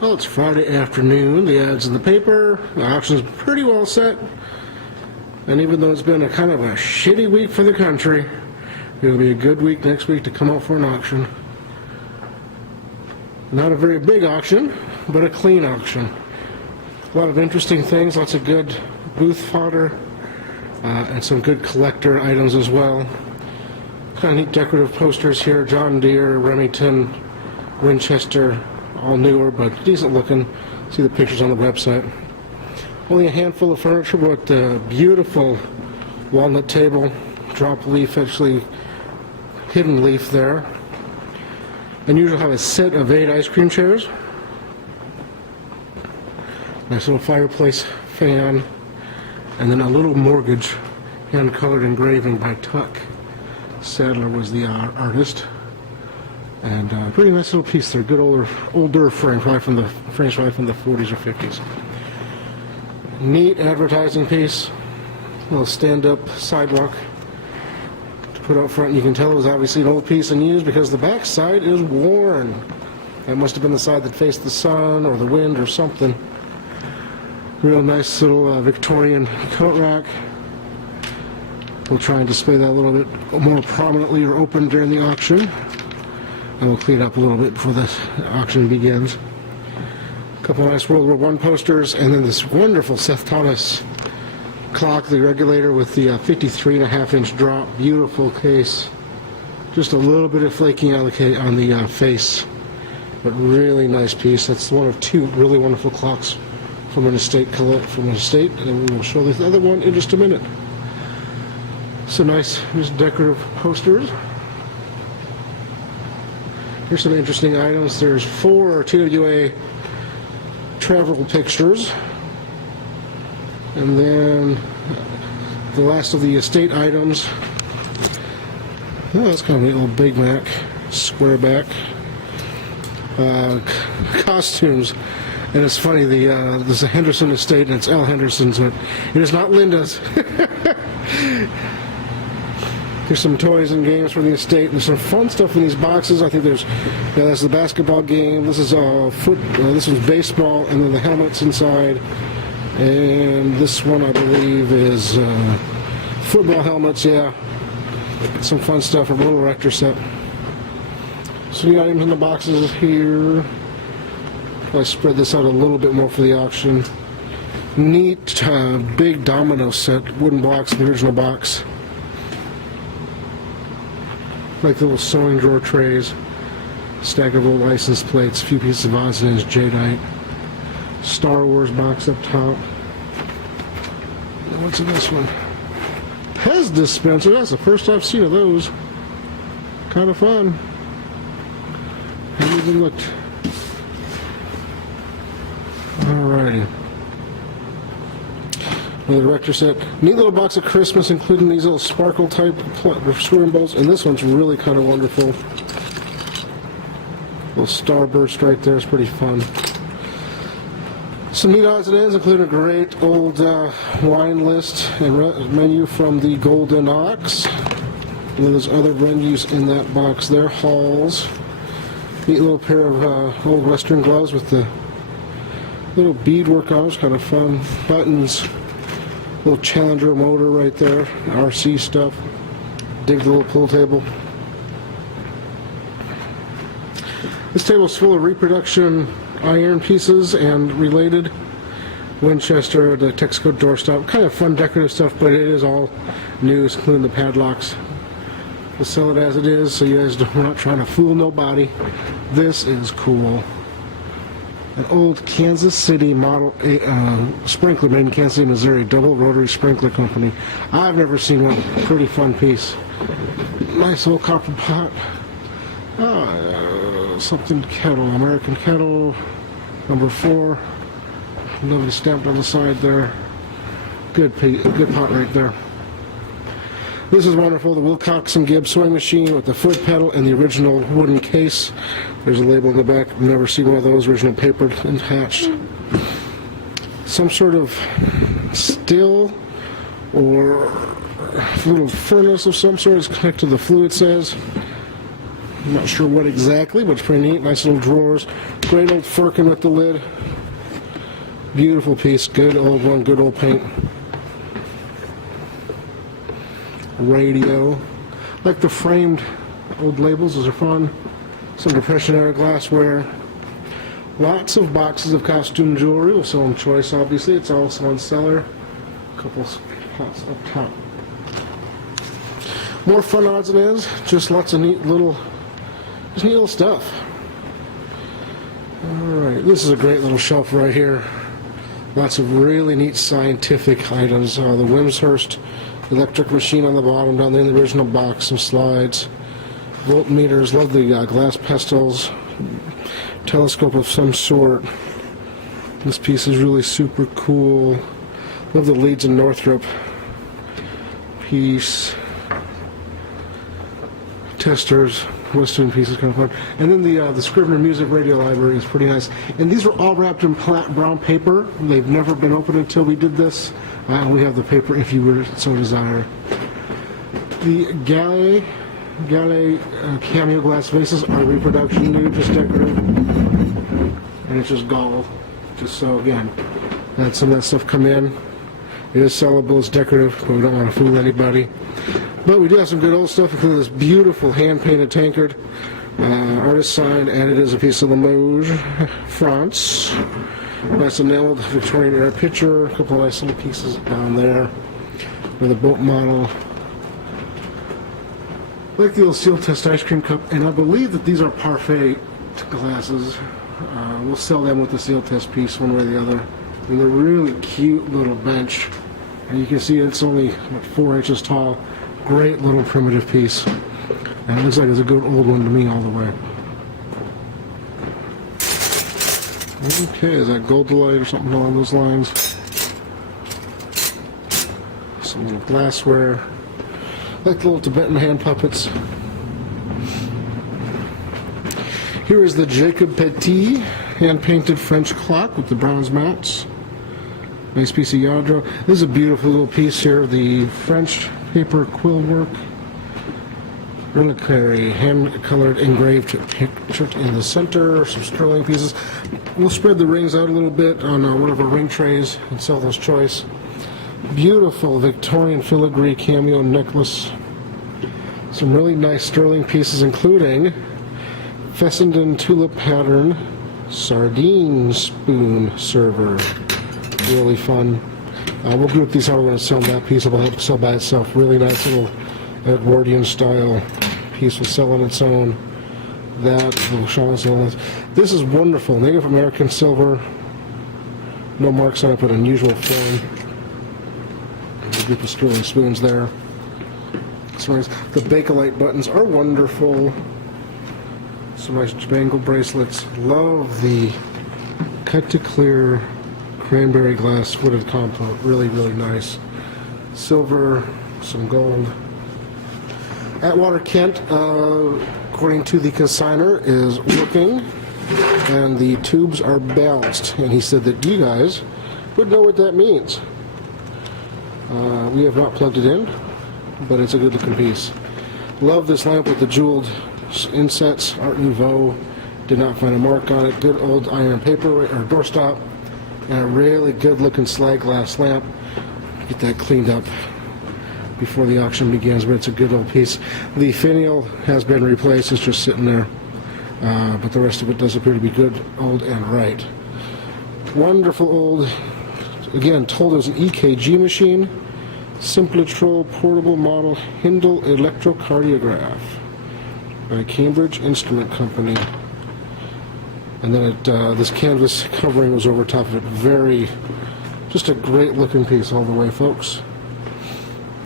Well, it's Friday afternoon. The ad's in the paper. The auction's pretty well set. And even though it's been a kind of a shitty week for the country, it'll be a good week next week to come out for an auction. Not a very big auction, but a clean auction. A lot of interesting things, lots of good booth fodder, and some good collector items as well. Kind of neat decorative posters here. John Deere, Remington, Winchester, all newer but decent looking. See the pictures on the website. Only a handful of furniture, but a beautiful walnut table, drop leaf, actually hidden leaf there. And usually have a set of 8 ice cream chairs. Nice little fireplace fan, and then a little mortgage hand-colored engraving by Tuck. Sadler was the artist. And pretty nice little piece there. Good older frame, probably from the 40s or 50s. Neat advertising piece. A little stand-up sidewalk to put out front. You can tell it was obviously an old piece and used because the back side is worn. That must have been the side that faced the sun or the wind or something. Real nice little Victorian coat rack. We'll try and display that a little bit more prominently or open during the auction. And we'll clean up a little bit before the auction begins. A couple of nice World War I posters, and then this wonderful Seth Thomas clock, the regulator with the 53.5-inch drop. Beautiful case. Just a little bit of flaking on the face, but really nice piece. That's one of 2 really wonderful clocks from an estate, and then we will show the other one in just a minute. So nice, just decorative posters. Here's some interesting items. There's 4 TWA travel pictures. And then the last of the estate items. Oh, that's kind of a neat little Big Mac, square back. Costumes. And it's funny, there's a Henderson estate, and it's L. Henderson's, but it is not Linda's. There's some toys and games for the estate. There's some fun stuff in these boxes. I think that's the basketball game. This is this one's baseball, and then the helmets inside. And this one, I believe, is football helmets. Yeah, some fun stuff from a little Rector set. So the items in the boxes here. I spread this out a little bit more for the auction. Neat big domino set, wooden blocks in the original box. Like the little sewing drawer trays, stack of little license plates, a few pieces of odds and ends, jadeite. Star Wars box up top. What's in this one? Pez dispenser. That's the first I've seen of those. Kind of fun. Haven't even looked. Alrighty. The Rector set. Neat little box of Christmas, including these little sparkle type swimming bowls, and this one's really kind of wonderful. Little starburst right there is pretty fun. Some neat odds and ends, including a great old wine list and menu from the Golden Ox. And then there's other menus in that box there. Halls. Neat little pair of old Western gloves with the little beadwork on it. It's kind of fun. Buttons. Little Challenger motor right there, RC stuff. Dig the little pool table. This table is full of reproduction iron pieces and related. Winchester, the Texaco doorstop. Kind of fun decorative stuff, but it is all new, including the padlocks. We'll sell it as it is, so you guys we're not trying to fool nobody. This is cool. An old Kansas City model sprinkler made in Kansas City, Missouri, double rotary sprinkler company. I've never seen one. Pretty fun piece. Nice old copper pot. Something kettle, American kettle, number 4. Lovely stamped on the side there. Good pot right there. This is wonderful, the Wilcox and Gibbs sewing machine with the foot pedal and the original wooden case. There's a label in the back. I've never seen one of those, original paper attached. Some sort of still or little furnace of some sort is connected to the flue, it says. I'm not sure what exactly, but it's pretty neat. Nice little drawers. Great old firkin with the lid. Beautiful piece. Good old one. Good old paint. Radio. Like the framed old labels. Those are fun. Some Depression era glassware. Lots of boxes of costume jewelry. We'll sell them choice, obviously. It's also on cellar. A couple spots up top. More fun odds and ends. Just lots of neat little stuff. Alright, this is a great little shelf right here. Lots of really neat scientific items. The Wimshurst electric machine on the bottom, down there in the original box, some slides, voltmeters, love the glass pestles, telescope of some sort. This piece is really super cool. Love the Leeds and Northrop piece. Testers, Western pieces, kind of fun. And then the Scrivener Music Radio Library is pretty nice. And these are all wrapped in brown paper. They've never been opened until we did this. We have the paper if you were so desire. The Galley cameo glass vases are reproduction new, just decorative. And it's just gold. Just so, again, had some of that stuff come in. It is sellable, it's decorative, but we don't want to fool anybody. But we do have some good old stuff, including this beautiful hand-painted tankard, artist signed, and it is a piece of Limoges, France. Nice enameled Victorian era picture, a couple of nice little pieces down there with a boat model. I like the old Seal Test ice cream cup, and I believe that these are parfait glasses. We'll sell them with the Seal Test piece one way or the other. And they're really cute little bench. And you can see it's only like 4 inches tall. Great little primitive piece. And it looks like it's a good old one to me all the way. Okay, is that Gold Delight or something along those lines? Some little glassware. Like the little Tibetan hand puppets. Here is the Jacob Petit hand-painted French clock with the bronze mounts. Nice piece of yadro. This is a beautiful little piece here. The French paper quill work. Reliquary, hand-colored engraved pictured in the center. Some sterling pieces. We'll spread the rings out a little bit on one of our ring trays and sell those choice. Beautiful Victorian filigree cameo necklace. Some really nice sterling pieces, including Fessenden tulip pattern sardine spoon server. Really fun. We'll group these how we're going to sell that piece. It'll sell by itself. Really nice little Edwardian style piece will sell on its own. That will show us all. This is wonderful. Native American silver. No marks on it, but unusual form. A group of sterling spoons there. The Bakelite buttons are wonderful. Some nice bangle bracelets. Love the cut to clear cranberry glass footed compote. Really, really nice. Silver, some gold. Atwater Kent, according to the consigner, is working, and the tubes are balanced. And he said that you guys would know what that means. We have not plugged it in, but it's a good looking piece. Love this lamp with the jeweled insets, Art Nouveau. Did not find a mark on it. Good old iron paper or doorstop, and a really good looking slide glass lamp. Get that cleaned up before the auction begins, but it's a good old piece. The finial has been replaced, it's just sitting there, but the rest of it does appear to be good, old, and right. Wonderful old, again, told as an EKG machine, Simplitrol portable model Hindle electrocardiograph by Cambridge Instrument Company. And then this canvas covering was over top of it. Just a great looking piece all the way, folks.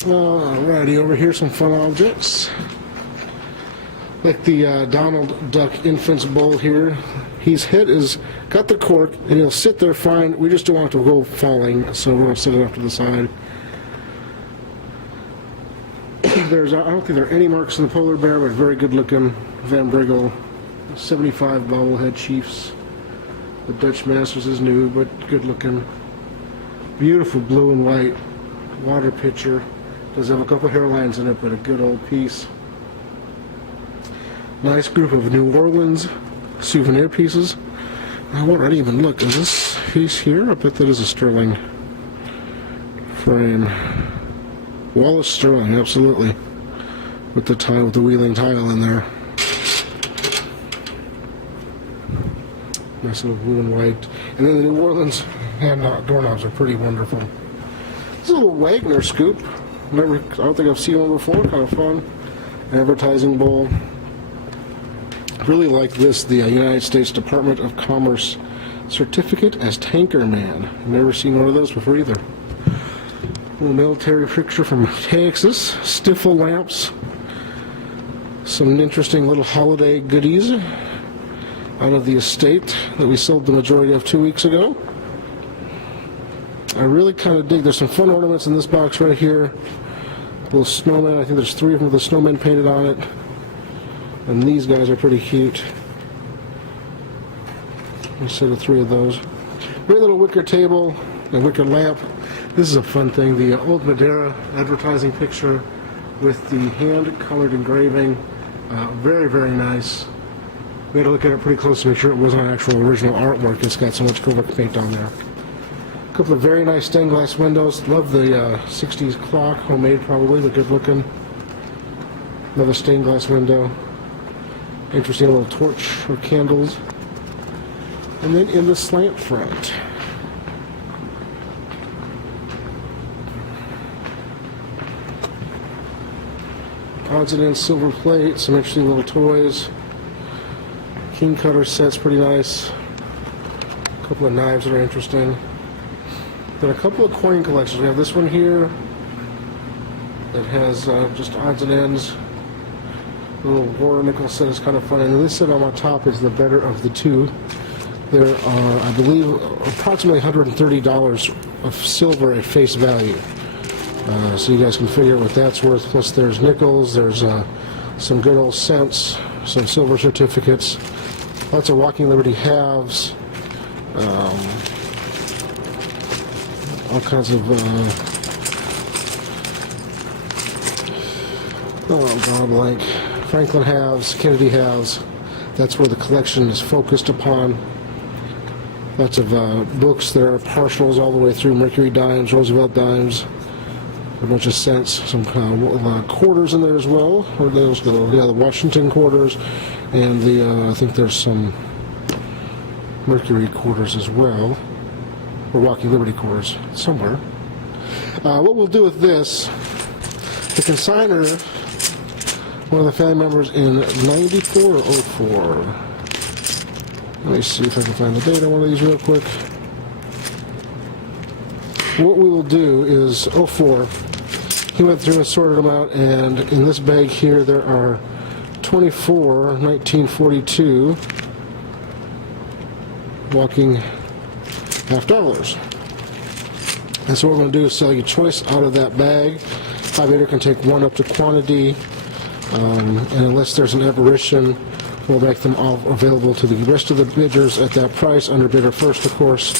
Alrighty, over here some fun objects. Like the Donald Duck infant's bowl here. His head is got the cork and he'll sit there fine. We just don't want it to go falling, so we're going to set it off to the side. I don't think there are any marks on the polar bear, but very good looking Van Brigel 75 bobblehead Chiefs. The Dutch Masters is new, but good looking. Beautiful blue and white water pitcher. Does have a couple hairlines in it, but a good old piece. Nice group of New Orleans souvenir pieces. I won't even look. Is this piece here? I bet that is a sterling frame. Wallace sterling, absolutely. With the tile, with the wheeling tile in there. Nice little blue and white. And then the New Orleans hand doorknobs are pretty wonderful. This is a little Wagner scoop. I don't think I've seen one before. Kind of fun. Advertising bowl. Really like this, the United States Department of Commerce certificate as tanker man. I've never seen one of those before either. A little military picture from Texas. Stiffle lamps. Some interesting little holiday goodies out of the estate that we sold the majority of 2 weeks ago. I really kind of dig. There's some fun ornaments in this box right here. Little snowman. I think there's 3 of them with the snowman painted on it. And these guys are pretty cute. A set of 3 of those. Great little wicker table and wicker lamp. This is a fun thing. The old Madeira advertising picture with the hand-colored engraving. Very, very nice. We had to look at it pretty close to make sure it wasn't actual original artwork. It's got so much cool paint on there. A couple of very nice stained glass windows. Love the 60s clock, homemade probably, but good looking. Another stained glass window. Interesting little torch or candles. And then in the slant front, odds and ends silver plate, some interesting little toys. King cutter set's pretty nice. A couple of knives that are interesting. Then a couple of coin collections. We have this one here that has just odds and ends. The little war nickel set is kind of fun. And this set on top is the better of the two. There are, I believe, approximately $130 of silver at face value. So you guys can figure out what that's worth. Plus there's nickels, there's some good old cents, some silver certificates, lots of Walking Liberty halves, all kinds of, blank. Franklin halves, Kennedy halves. That's where the collection is focused upon. Lots of books that are partials all the way through. Mercury dimes, Roosevelt dimes, a bunch of cents, some quarters in there as well. Where those go? Yeah, the Washington quarters, and the I think there's some Mercury quarters as well, or Walking Liberty quarters somewhere. What we'll do with this, the consigner, one of the family members in 94 or 04. Let me see if I can find the date on one of these real quick. What we will do is 04. He went through and sorted them out, and in this bag here there are 24 1942 walking $half. And so what we're going to do is sell you choice out of that bag. 5-bidder can take one up to quantity, and unless there's an aberration, we'll make them all available to the rest of the bidders at that price, under bidder first, of course,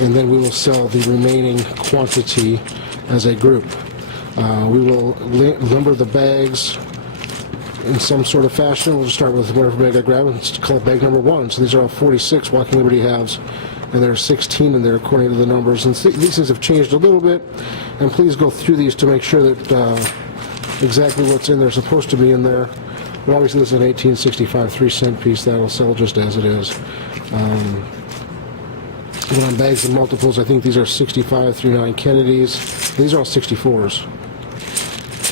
and then we will sell the remaining quantity as a group. We will number the bags in some sort of fashion. We'll just start with whatever bag I grab. It's called bag number 1. So these are all 46 Walking Liberty halves, and there are 16 in there according to the numbers. And these things have changed a little bit, and please go through these to make sure that exactly what's in there is supposed to be in there. But obviously this is an 1865 3-cent piece. That'll sell just as it is. When on bags and multiples, I think these are 65 39 Kennedys. These are all 64s.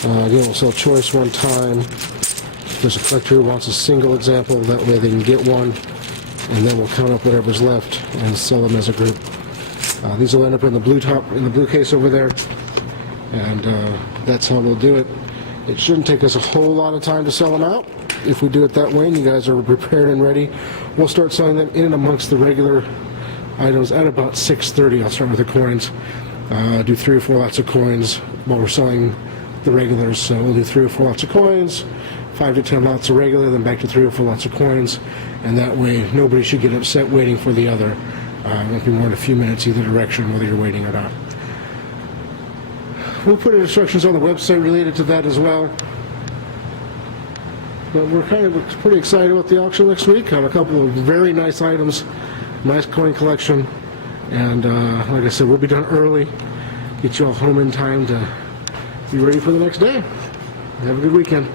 Again, we'll sell choice one time. If there's a collector who wants a single example, that way they can get one, and then we'll count up whatever's left and sell them as a group. These will end up in the blue case over there, and that's how we'll do it. It shouldn't take us a whole lot of time to sell them out. If we do it that way and you guys are prepared and ready, we'll start selling them in and amongst the regular items at about 6:30. I'll start with the coins. Do 3 or 4 lots of coins while we're selling the regulars. So we'll do 3 or 4 lots of coins, 5 to 10 lots of regular, then back to 3 or 4 lots of coins, and that way nobody should get upset waiting for the other. It won't be more than a few minutes either direction, whether you're waiting or not. We'll put instructions on the website related to that as well. but we're pretty excited about the auction next week. Have a couple of very nice items, nice coin collection, and like I said, we'll be done early. Get you all home in time to be ready for the next day. Have a good weekend.